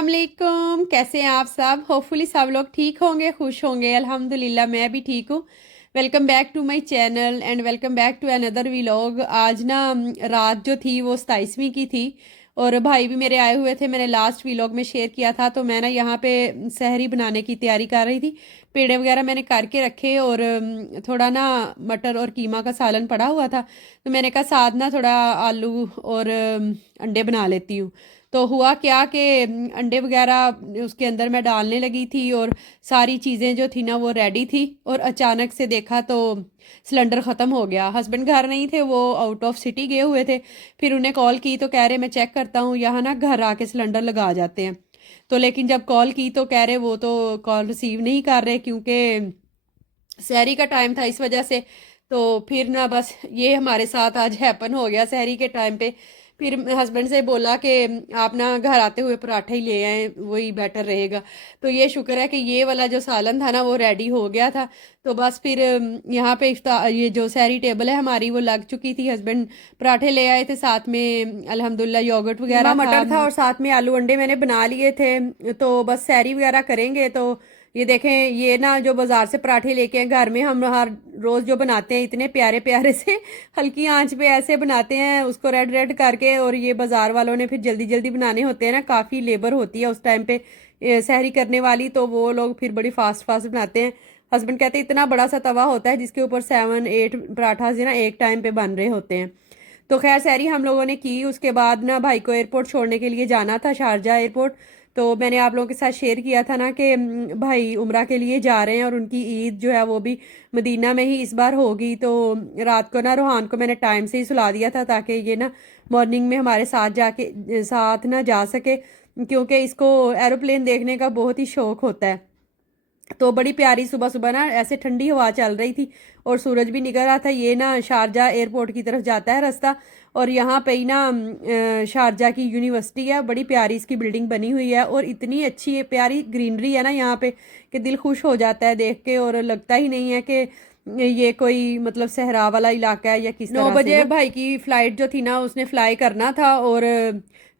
अस्सलाम वालेकुम। कैसे हैं आप सब? होपफुली सब लोग ठीक होंगे, खुश होंगे। अल्हम्दुलिल्लाह मैं भी ठीक हूँ। Welcome back to my channel and welcome back to another vlog. आज ना रात जो थी वो 27वीं की थी और भाई भी मेरे आए हुए थे। मैंने लास्ट व्लॉग में शेयर किया था। तो मैं ना यहाँ पे सहरी बनाने की तैयारी कर रही थी। पेड़े वगैरह मैंने करके रखे और थोड़ा ना मटर और कीमा का सालन पड़ा हुआ था। तो मैंने कहा साथ ना थोड़ा आलू और अंडे बना लेती हूँ। तो हुआ क्या कि अंडे वगैरह उसके अंदर मैं डालने लगी थी और सारी चीज़ें जो थी ना वो रेडी थी। और अचानक से देखा तो सिलेंडर ख़त्म हो गया। हस्बैंड घर नहीं थे, वो आउट ऑफ सिटी गए हुए थे। फिर उन्हें कॉल की तो कह रहे मैं चेक करता हूँ, यहाँ ना घर आके सिलेंडर लगा जाते हैं। तो लेकिन जब कॉल की तो कह रहे वो तो कॉल रिसीव नहीं कर रहे क्योंकि सहरी का टाइम था इस वजह से। तो फिर ना बस ये हमारे साथ आज हैपन हो गया सहरी के टाइम पे। फिर हस्बैंड से बोला कि आप ना घर आते हुए पराठे ही ले आए, वही बेटर रहेगा। तो ये शुक्र है कि ये वाला जो सालन था ना वो रेडी हो गया था। तो बस फिर यहाँ पे ये जो सहरी टेबल है हमारी वो लग चुकी थी। हस्बैंड पराठे ले आए थे, साथ में अल्हम्दुलिल्लाह योगर्ट वगैरह मटर था और साथ में आलू अंडे मैंने बना लिए थे। तो बस सहरी वगैरह करेंगे। तो ये देखें, ये ना जो बाजार से पराठे लेके हैं, घर में हम हर रोज जो बनाते हैं इतने प्यारे प्यारे से हल्की आंच पे ऐसे बनाते हैं उसको रेड रेड करके। और ये बाजार वालों ने फिर जल्दी जल्दी बनाने होते हैं ना, काफ़ी लेबर होती है उस टाइम पे सहरी करने वाली। तो वो लोग फिर बड़ी फास्ट फास्ट बनाते हैं। हस्बैंड कहते हैं इतना बड़ा सा तवा होता है जिसके ऊपर 7-8 पराठा ना एक टाइम पे बन रहे होते हैं। तो खैर सहरी हम लोगों ने की। उसके बाद ना भाई को एयरपोर्ट छोड़ने के लिए जाना था, शारजा एयरपोर्ट। तो मैंने आप लोगों के साथ शेयर किया था ना कि भाई उम्रा के लिए जा रहे हैं और उनकी ईद जो है वो भी मदीना में ही इस बार होगी। तो रात को ना रूहान को मैंने टाइम से ही सुला दिया था ताकि ये ना मॉर्निंग में हमारे साथ जाके साथ ना जा सके, क्योंकि इसको एरोप्लेन देखने का बहुत ही शौक होता है। तो बड़ी प्यारी सुबह सुबह ना ऐसे ठंडी हवा चल रही थी और सूरज भी निकल रहा था। ये ना शारजा एयरपोर्ट की तरफ जाता है रास्ता। और यहाँ पे ही ना शारजा की यूनिवर्सिटी है, बड़ी प्यारी इसकी बिल्डिंग बनी हुई है और इतनी अच्छी है, प्यारी ग्रीनरी है ना यहाँ पे कि दिल खुश हो जाता है देख के। और लगता ही नहीं है कि ये कोई मतलब सहरा वाला इलाका है या किस तरह से। 9 बजे भाई की फ़्लाइट जो थी ना उसने फ़्लाई करना था और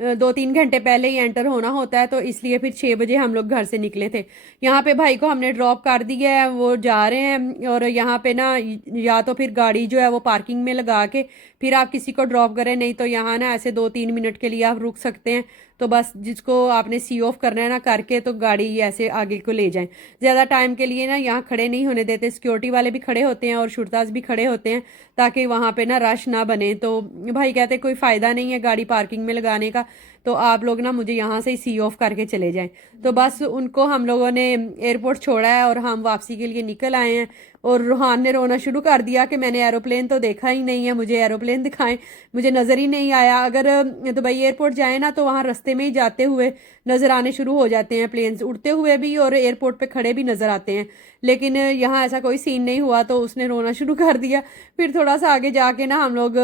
2-3 घंटे पहले ही एंटर होना होता है। तो इसलिए फिर 6 बजे हम लोग घर से निकले थे। यहाँ पे भाई को हमने ड्रॉप कर दिया है, वो जा रहे हैं। और यहाँ पे ना या तो फिर गाड़ी जो है वो पार्किंग में लगा के फिर आप किसी को ड्रॉप करें, नहीं तो यहाँ ना ऐसे 2-3 मिनट के लिए आप रुक सकते हैं। तो बस जिसको आपने सी ऑफ करना है ना करके तो गाड़ी ऐसे आगे को ले जाएं। ज़्यादा टाइम के लिए ना यहाँ खड़े नहीं होने देते, सिक्योरिटी वाले भी खड़े होते हैं और शुरताज भी खड़े होते हैं ताकि वहाँ पे ना रश ना बने। तो भाई कहते कोई फ़ायदा नहीं है गाड़ी पार्किंग में लगाने का, तो आप लोग ना मुझे यहाँ से ही सी ऑफ करके चले जाएं। तो बस उनको हम लोगों ने एयरपोर्ट छोड़ा है और हम वापसी के लिए निकल आए हैं। और रूहान ने रोना शुरू कर दिया कि मैंने एरोप्लेन तो देखा ही नहीं है, मुझे एरोप्लेन दिखाएं, मुझे नज़र ही नहीं आया। अगर दुबई एयरपोर्ट जाए ना तो वहाँ रास्ते में ही जाते हुए नज़र आने शुरू हो जाते हैं, प्लेन्स उड़ते हुए भी और एयरपोर्ट पे खड़े भी नज़र आते हैं। लेकिन यहाँ ऐसा कोई सीन नहीं हुआ तो उसने रोना शुरू कर दिया। फिर थोड़ा सा आगे जाके ना हम लोग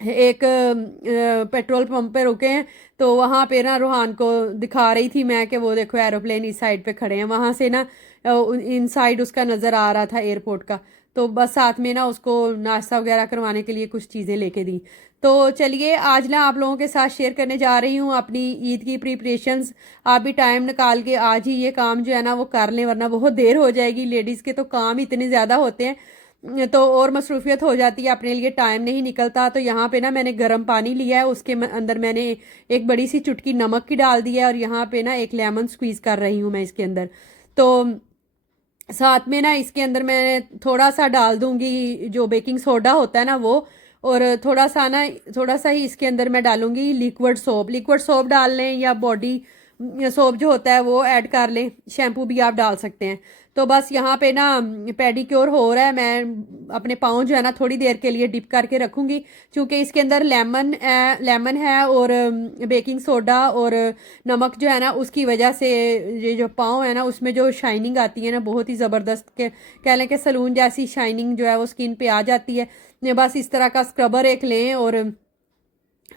एक पेट्रोल पंप पे रुके हैं। तो वहाँ पे ना रूहान को दिखा रही थी मैं कि वो देखो एरोप्लेन इस साइड पे खड़े हैं, वहाँ से ना इन साइड उसका नज़र आ रहा था एयरपोर्ट का। तो बस साथ में ना उसको नाश्ता वगैरह करवाने के लिए कुछ चीज़ें लेके दी। तो चलिए आज ना आप लोगों के साथ शेयर करने जा रही हूँ अपनी ईद की प्रिपरेशंस। आप भी टाइम निकाल के आज ही ये काम जो है ना वो कर लें, वरना बहुत देर हो जाएगी। लेडीज़ के तो काम इतने ज़्यादा होते हैं तो और मसरूफियत हो जाती है, अपने लिए टाइम नहीं निकलता। तो यहाँ पे ना मैंने गर्म पानी लिया है, उसके अंदर मैंने एक बड़ी सी चुटकी नमक की डाल दी है और यहाँ पे ना एक लेमन स्क्वीज़ कर रही हूँ मैं इसके अंदर। तो साथ में ना इसके अंदर मैं थोड़ा सा डाल दूंगी जो बेकिंग सोडा होता है ना वो। और थोड़ा सा ही इसके अंदर मैं डालूंगी लिक्विड सोप। लिक्विड सोप डाल लें या बॉडी सोप जो होता है वो ऐड कर लें, शैम्पू भी आप डाल सकते हैं। तो बस यहाँ पे ना पेडिक्योर हो रहा है, मैं अपने पाँव जो है ना थोड़ी देर के लिए डिप करके रखूँगी क्योंकि इसके अंदर लेमन है और बेकिंग सोडा और नमक जो है ना उसकी वजह से ये जो पाँव है ना उसमें जो शाइनिंग आती है ना बहुत ही ज़बरदस्त के कह लें कि सलून जैसी शाइनिंग जो है वो स्किन पे आ जाती है। बस इस तरह का स्क्रबर एक लें और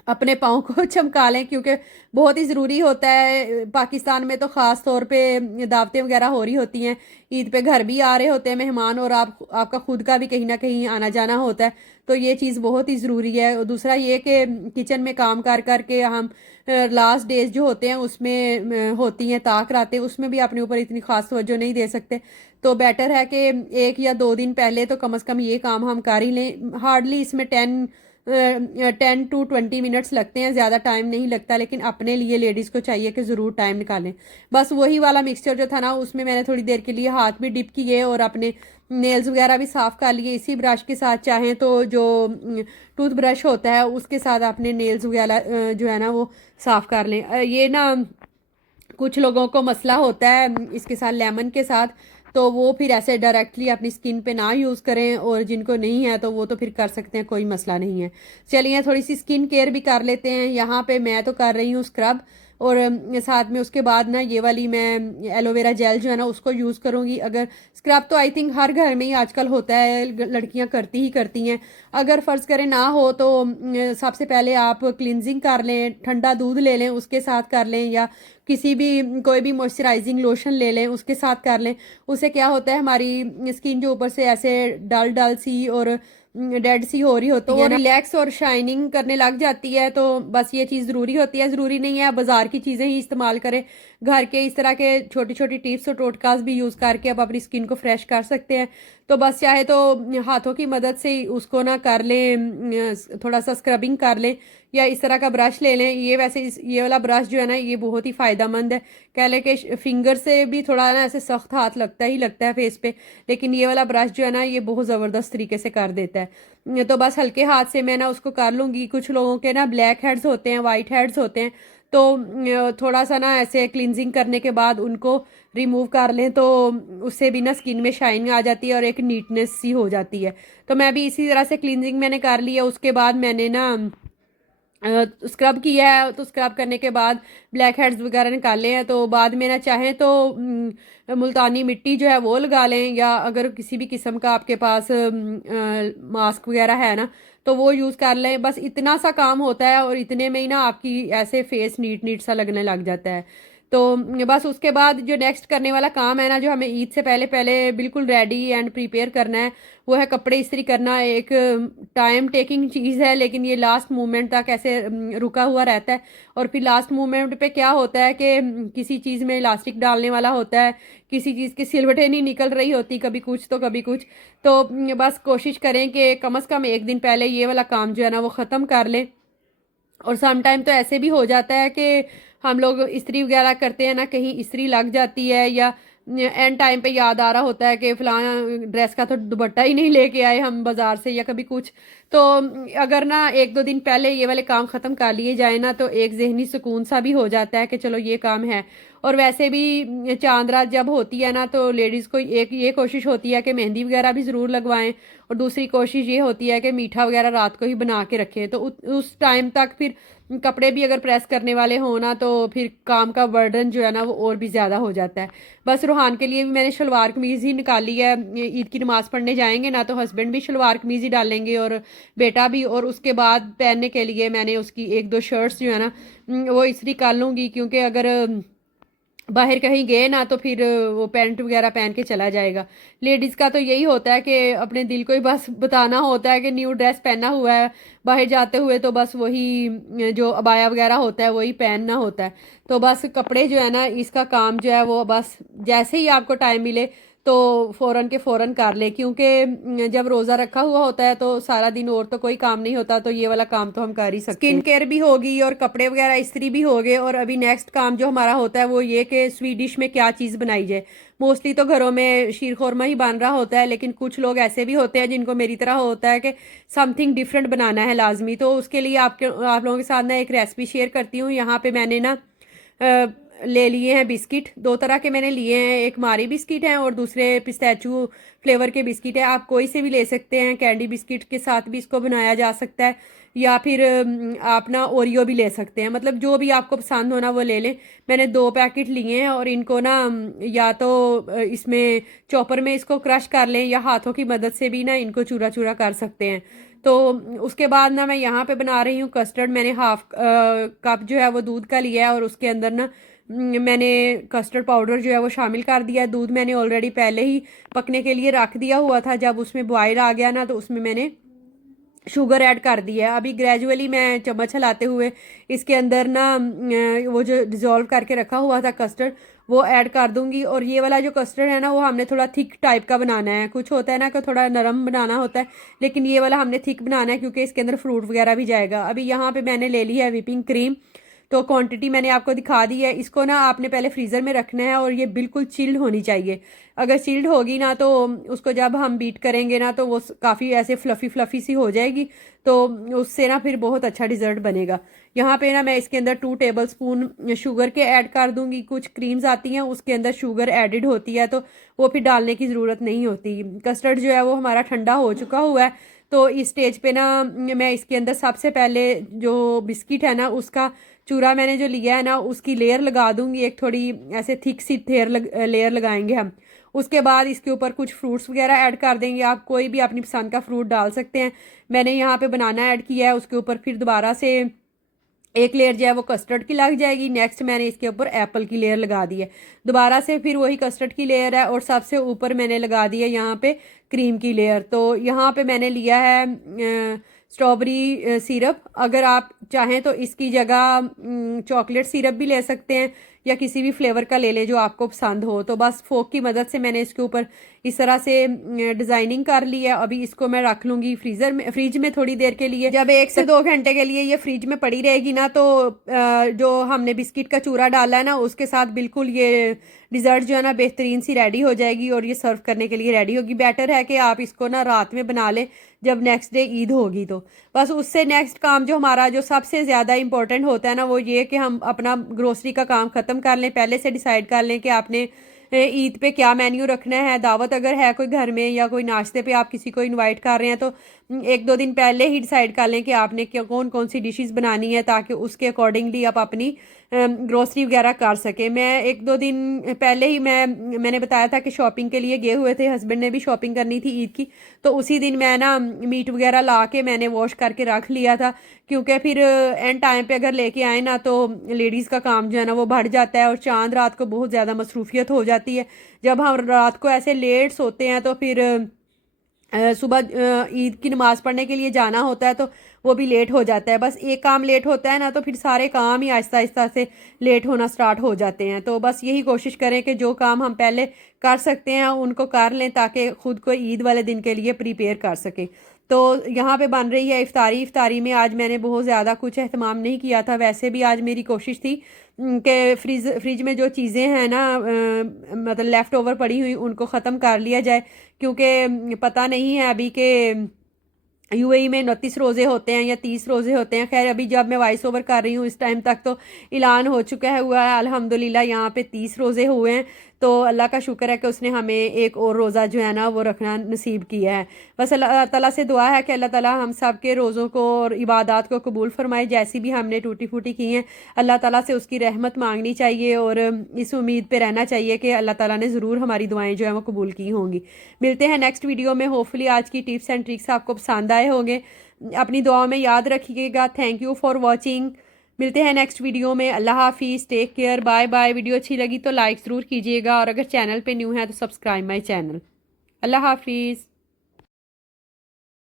अपने पाँव को चमका लें, क्योंकि बहुत ही ज़रूरी होता है। पाकिस्तान में तो ख़ास तौर पे दावतें वगैरह हो रही होती हैं, ईद पे घर भी आ रहे होते हैं मेहमान, और आपका खुद का भी कहीं ना कहीं आना जाना होता है। तो ये चीज़ बहुत ही ज़रूरी है। और दूसरा ये कि किचन में काम कर कर के हम लास्ट डेज जो होते हैं उसमें होती हैं ताक रातें, उसमें भी अपने ऊपर इतनी ख़ास तवज्जो नहीं दे सकते। तो बेटर है कि 1 या 2 दिन पहले तो कम से कम ये काम हम कर ही लें। हार्डली इसमें 10 to 20 मिनट्स लगते हैं, ज़्यादा टाइम नहीं लगता, लेकिन अपने लिए लेडीज़ को चाहिए कि ज़रूर टाइम निकालें। बस वही वाला मिक्सचर जो था ना, उसमें मैंने थोड़ी देर के लिए हाथ भी डिप किए और अपने नेल्स वगैरह भी साफ़ कर लिए इसी ब्रश के साथ। चाहें तो जो टूथ ब्रश होता है उसके साथ अपने नेल्स वगैरह जो है ना वो साफ़ कर लें। ये ना कुछ लोगों को मसला होता है इसके साथ, लेमन के साथ, तो वो फिर ऐसे डायरेक्टली अपनी स्किन पे ना यूज़ करें, और जिनको नहीं है तो वो तो फिर कर सकते हैं, कोई मसला नहीं है। चलिए थोड़ी सी स्किन केयर भी कर लेते हैं। यहाँ पे मैं तो कर रही हूँ स्क्रब, और साथ में उसके बाद ना ये वाली मैं एलोवेरा जेल जो है ना उसको यूज़ करूँगी। अगर स्क्रब तो आई थिंक हर घर में ही आजकल होता है, लड़कियाँ करती ही करती हैं। अगर फ़र्ज़ करें ना हो तो सबसे पहले आप क्लिनजिंग कर लें, ठंडा दूध ले लें उसके साथ कर लें, या किसी भी कोई भी मॉइस्चराइजिंग लोशन ले लें उसके साथ कर लें। उससे क्या होता है, हमारी स्किन जो ऊपर से ऐसे डल डल सी और डेड सी हो रही होती है, रिलैक्स और शाइनिंग करने लग जाती है। तो बस ये चीज़ ज़रूरी होती है। ज़रूरी नहीं है बाज़ार की चीज़ें ही इस्तेमाल करें, घर के इस तरह के छोटी छोटी टिप्स और टोटकास भी यूज़ करके आप अपनी स्किन को फ्रेश कर सकते हैं। तो बस चाहे तो हाथों की मदद से उसको ना कर लें, थोड़ा सा स्क्रबिंग कर लें, या इस तरह का ब्रश ले लें। ये वैसे ये वाला ब्रश जो है ना ये बहुत ही फ़ायदेमंद है। कह लें कि फिंगर से भी थोड़ा ना ऐसे सख्त हाथ लगता है फेस पे, लेकिन ये वाला ब्रश जो है ना ये बहुत ज़बरदस्त तरीके से कर देता है। तो बस हल्के हाथ से मैं ना उसको कर लूँगी। कुछ लोगों के ना ब्लैक हेड्स होते हैं, वाइट हेड्स होते हैं, तो थोड़ा सा ना ऐसे क्लिनजिंग करने के बाद उनको रिमूव कर लें, तो उससे भी ना स्किन में शाइनिंग आ जाती है और एक नीटनेस सी हो जाती है। तो मैं भी इसी तरह से क्लिनजिंग मैंने कर लिया। उसके बाद मैंने ना स्क्रब किया है, तो स्क्रब करने के बाद ब्लैक हेड्स वगैरह निकाले हैं। तो बाद में ना चाहें तो मुल्तानी मिट्टी जो है वो लगा लें, या अगर किसी भी किस्म का आपके पास मास्क वगैरह है ना तो वो यूज़ कर लें। बस इतना सा काम होता है, और इतने में ही ना आपकी ऐसे फेस नीट नीट सा लगने लग जाता है। तो बस उसके बाद जो नेक्स्ट करने वाला काम है ना, जो हमें ईद से पहले पहले बिल्कुल रेडी एंड प्रिपेयर करना है, वो है कपड़े इस्त्री करना। एक टाइम टेकिंग चीज़ है, लेकिन ये लास्ट मोमेंट तक ऐसे रुका हुआ रहता है। और फिर लास्ट मोमेंट पे क्या होता है कि किसी चीज़ में इलास्टिक डालने वाला होता है, किसी चीज़ की सिलवटें नहीं निकल रही होती, कभी कुछ तो कभी कुछ। तो बस कोशिश करें कि कम से कम एक दिन पहले ये वाला काम जो है ना वो ख़त्म कर लें। और सम टाइम तो ऐसे भी हो जाता है कि हम लोग इस्त्री वगैरह करते हैं ना, कहीं इस्त्री लग जाती है, या एंड टाइम पे याद आ रहा होता है कि फलाना ड्रेस का तो दुपट्टा ही नहीं लेके आए हम बाज़ार से, या कभी कुछ। तो अगर ना 1-2 दिन पहले ये वाले काम ख़त्म कर लिए जाए ना, तो एक जहनी सुकून सा भी हो जाता है कि चलो ये काम है। और वैसे भी चांद रात जब होती है ना, तो लेडीज़ को एक ये कोशिश होती है कि मेहंदी वगैरह भी ज़रूर लगवाएं, और दूसरी कोशिश ये होती है कि मीठा वगैरह रात को ही बना के रखें। तो उस टाइम तक फिर कपड़े भी अगर प्रेस करने वाले हो ना, तो फिर काम का बर्डन जो है ना वो और भी ज़्यादा हो जाता है। बस रूहान के लिए भी मैंने शलवार कमीज़ ही निकाली है। ईद की नमाज़ पढ़ने जाएंगे ना, तो हस्बैंड भी शलवार कमीज़ ही डालेंगे और बेटा भी। और उसके बाद पहनने के लिए मैंने उसकी 1-2 शर्ट्स जो है ना वो इस्त्री कर लूँगी, क्योंकि अगर बाहर कहीं गए ना तो फिर वो पैंट वगैरह पहन के चला जाएगा। लेडीज़ का तो यही होता है कि अपने दिल को ही बस बताना होता है कि न्यू ड्रेस पहना हुआ है, बाहर जाते हुए तो बस वही जो अबाया वगैरह होता है वही पहनना होता है। तो बस कपड़े जो है ना इसका काम जो है वो बस जैसे ही आपको टाइम मिले तो फ़ौरन के फ़ौरन कर ले, क्योंकि जब रोज़ा रखा हुआ होता है तो सारा दिन और तो कोई काम नहीं होता, तो ये वाला काम तो हम कर ही सकते हैं। स्किन केयर भी होगी और कपड़े वगैरह इस्त्री भी हो गए। और अभी नेक्स्ट काम जो हमारा होता है वो ये कि स्वीट डिश में क्या चीज़ बनाई जाए। मोस्टली तो घरों में शीर खुरमा ही बन रहा होता है, लेकिन कुछ लोग ऐसे भी होते हैं जिनको मेरी तरह होता है कि समथिंग डिफरेंट बनाना है लाजमी। तो उसके लिए आप लोगों के साथ ना एक रेसिपी शेयर करती हूँ। यहाँ पे मैंने ना ले लिए हैं बिस्किट, 2 तरह के मैंने लिए हैं। एक मारी बिस्किट है और दूसरे पिस्ताचू फ्लेवर के बिस्किट है। आप कोई से भी ले सकते हैं, कैंडी बिस्किट के साथ भी इसको बनाया जा सकता है, या फिर आप ना ओरियो भी ले सकते हैं। मतलब जो भी आपको पसंद हो ना वो ले लें। मैंने 2 पैकेट लिए हैं और इनको ना या तो इसमें चॉपर में इसको क्रश कर लें, या हाथों की मदद से भी ना इनको चूरा चूरा कर सकते हैं। तो उसके बाद ना मैं यहाँ पे बना रही हूँ कस्टर्ड। मैंने हाफ कप जो है वो दूध का लिया है और उसके अंदर ना मैंने कस्टर्ड पाउडर जो है वो शामिल कर दिया है। दूध मैंने ऑलरेडी पहले ही पकने के लिए रख दिया हुआ था। जब उसमें बॉयल आ गया ना तो उसमें मैंने शुगर ऐड कर दी है। अभी ग्रेजुअली मैं चम्मच हिलाते हुए इसके अंदर ना वो जो डिज़ोल्व करके रखा हुआ था कस्टर्ड वो ऐड कर दूंगी। और ये वाला जो कस्टर्ड है ना वो हमने थोड़ा थिक टाइप का बनाना है। कुछ होता है ना कि थोड़ा नरम बनाना होता है, लेकिन ये वाला हमने थिक बनाना है क्योंकि इसके अंदर फ्रूट वगैरह भी जाएगा। अभी यहाँ पे मैंने ले ली है व्हिपिंग क्रीम, तो क्वांटिटी मैंने आपको दिखा दी है। इसको ना आपने पहले फ्रीज़र में रखना है और ये बिल्कुल चिल्ड होनी चाहिए। अगर चिल्ड होगी ना तो उसको जब हम बीट करेंगे ना तो वो काफ़ी ऐसे फ्लफ़ी फ्लफ़ी सी हो जाएगी, तो उससे ना फिर बहुत अच्छा डिज़र्ट बनेगा। यहाँ पे ना मैं इसके अंदर 2 टेबलस्पून शुगर के ऐड कर दूंगी। कुछ क्रीम्स आती हैं उसके अंदर शुगर एडिड होती है, तो वो फिर डालने की ज़रूरत नहीं होती। कस्टर्ड जो है वो हमारा ठंडा हो चुका हुआ है, तो इस स्टेज पे ना मैं इसके अंदर सबसे पहले जो बिस्किट है ना उसका चूरा मैंने जो लिया है ना उसकी लेयर लगा दूंगी। एक थोड़ी ऐसे थिक सी लेयर लगाएंगे हम। उसके बाद इसके ऊपर कुछ फ्रूट्स वगैरह ऐड कर देंगे। आप कोई भी अपनी पसंद का फ्रूट डाल सकते हैं। मैंने यहाँ पे बनाना ऐड किया है। उसके ऊपर फिर दोबारा से एक लेयर जो है वो कस्टर्ड की लग जाएगी। नेक्स्ट मैंने इसके ऊपर एप्पल की लेयर लगा दी है। दोबारा से फिर वही कस्टर्ड की लेयर है और सबसे ऊपर मैंने लगा दी है यहाँ पे क्रीम की लेयर। तो यहाँ पे मैंने लिया है स्ट्रॉबेरी सिरप। अगर आप चाहें तो इसकी जगह चॉकलेट सिरप भी ले सकते हैं या किसी भी फ्लेवर का ले लें जो आपको पसंद हो। तो बस फोक की मदद से मैंने इसके ऊपर इस तरह से डिज़ाइनिंग कर ली है। अभी इसको मैं रख लूँगी फ्रिज में थोड़ी देर के लिए। जब 1 से 2 घंटे के लिए ये फ्रिज में पड़ी रहेगी ना तो जो हमने बिस्किट का चूरा डाला है ना उसके साथ बिल्कुल ये डिज़र्ट जो है ना बेहतरीन सी रेडी हो जाएगी और ये सर्व करने के लिए रेडी होगी। बेटर है कि आप इसको ना रात में बना लें जब नेक्स्ट डे ईद होगी। तो बस उससे नेक्स्ट काम जो हमारा जो सबसे ज़्यादा इंपॉर्टेंट होता है ना वो ये कि हम अपना ग्रोसरी का काम ख़त्म कर लें। पहले से डिसाइड कर लें कि आपने ईद पे क्या मेन्यू रखना है। दावत अगर है कोई घर में या कोई नाश्ते पे आप किसी को इनवाइट कर रहे हैं तो 1-2 दिन पहले ही डिसाइड कर लें कि आपने क्या कौन कौन सी डिशेस बनानी है, ताकि उसके अकॉर्डिंगली आप अपनी ग्रोसरी वगैरह कर सके। मैं 1-2 दिन पहले ही मैंने बताया था कि शॉपिंग के लिए गए हुए थे। हस्बैंड ने भी शॉपिंग करनी थी ईद की, तो उसी दिन मैं ना मीट वगैरह ला के मैंने वॉश करके रख लिया था, क्योंकि फिर एंड टाइम पे अगर लेके आए ना तो लेडीज़ का काम जो है ना वो बढ़ जाता है और चांद रात को बहुत ज़्यादा मसरूफियत हो जाती है। जब हम रात को ऐसे लेट सोते हैं तो फिर सुबह ईद की नमाज़ पढ़ने के लिए जाना होता है तो वो भी लेट हो जाता है। बस एक काम लेट होता है ना तो फिर सारे काम ही आहिस्ता आहिस्ता से लेट होना स्टार्ट हो जाते हैं। तो बस यही कोशिश करें कि जो काम हम पहले कर सकते हैं उनको कर लें ताकि ख़ुद को ईद वाले दिन के लिए प्रिपेयर कर सकें। तो यहाँ पे बन रही है इफ्तारी में आज मैंने बहुत ज़्यादा कुछ एहतमाम नहीं किया था। वैसे भी आज मेरी कोशिश थी कि फ्रिज में जो चीज़ें हैं ना मतलब लेफ़्ट ओवर पड़ी हुई उनको ख़त्म कर लिया जाए, क्योंकि पता नहीं है अभी के यूएई में 29 रोज़े होते हैं या 30 रोज़े होते हैं। खैर अभी जब मैं वॉइस ओवर कर रही हूँ इस टाइम तक तो ऐलान हो चुका है हुआ है अल्हम्दुलिल्लाह यहाँ पे 30 रोज़े हुए हैं। तो अल्लाह का शुक्र है कि उसने हमें एक और रोज़ा जो है ना वो रखना नसीब किया है। बस अल्लाह ताला से दुआ है कि अल्लाह ताला हम सब के रोज़ों को और इबादत को कबूल फरमाए। जैसी भी हमने टूटी फूटी की हैं अल्लाह ताला से उसकी रहमत मांगनी चाहिए और इस उम्मीद पे रहना चाहिए कि अल्लाह ताला ने ज़रूर हमारी दुआएं जो है वो कबूल की होंगी। मिलते हैं नेक्स्ट वीडियो में। होपफुली आज की टिप्स एंड ट्रिक्स आपको पसंद आए होंगे। अपनी दुआओं में याद रखिएगा। Thank you for watching. मिलते हैं नेक्स्ट वीडियो में। अल्लाह हाफिज़, take care, bye bye. Video अच्छी लगी तो लाइक ज़रूर कीजिएगा और अगर चैनल पे न्यू है तो सब्सक्राइब माई चैनल। अल्लाह हाफिज़।